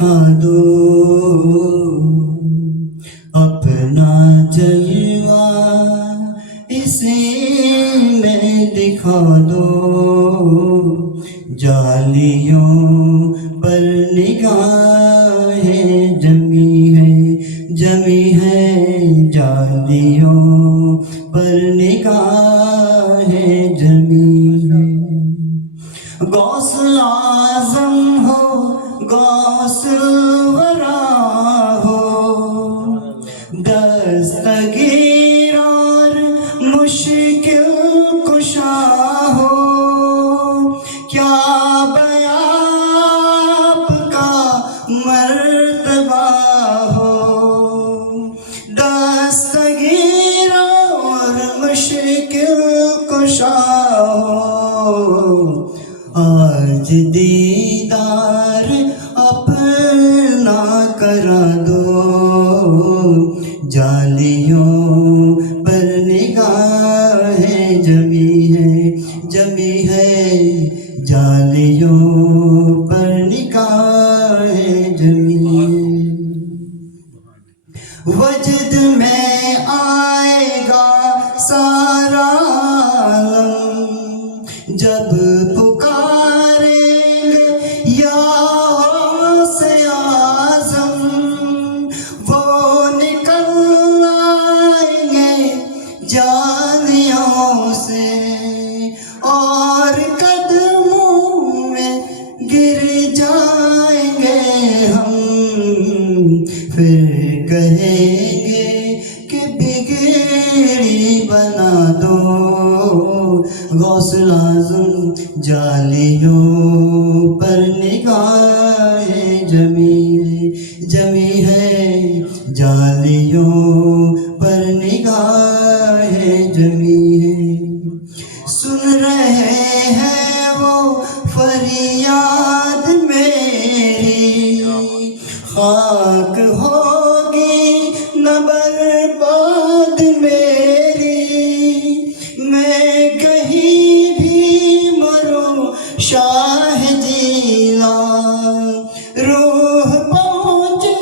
اٹھا دو، اپنا جلوہ اسے میں دکھا دو، جالیوں پر نگاہیں جمی ہے جالیوں پر نگاہیں جمی ہے۔ غوث اعظم ہو غوث الورا ہو، دستگیر اور مشکل کشا ہو، کیا بیان آپ کا مرتبہ ہو، دستگیر اور مشکل کشا ہو، آج دیدار اپنا کرا دو، جالیوں پر نگاہیں جمی ہے جالیوں پر نگاہیں جمی ہے۔ وجد میں آئے گا سارا عالم، جب پکاریں گے یا غوث اعظم، وہ نکل آئیں گے جانیوں سے، اور قدموں میں گر جائیں گے ہم، پھر کہیں گے کہ بگڑی بنا دو، غوث اعظم جالیوں پر نگاہیں جمی ہے جالیوں پر نگاہیں جمی ہے۔ سن رہے ہیں وہ فریاد میری، خاک ہوگی نہ برباد میری، میں کہیں بھی مروں شاہ جیلان، روح پہنچے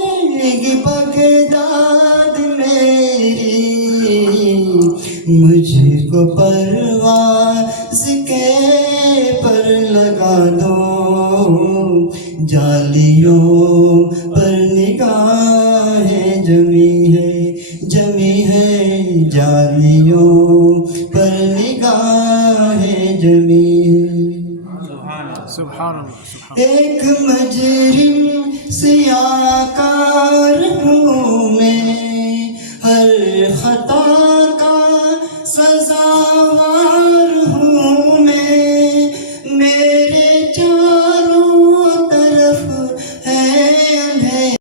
گی بغداد میری، مجھ کو پرواز کے پر لگا دو، جالیوں پر نگاہیں جمی ہے جالیوں پر نگاہیں جمی ہے۔ ایک مجرم سیاکار ہوں میں، ہر خطا کا سزاوار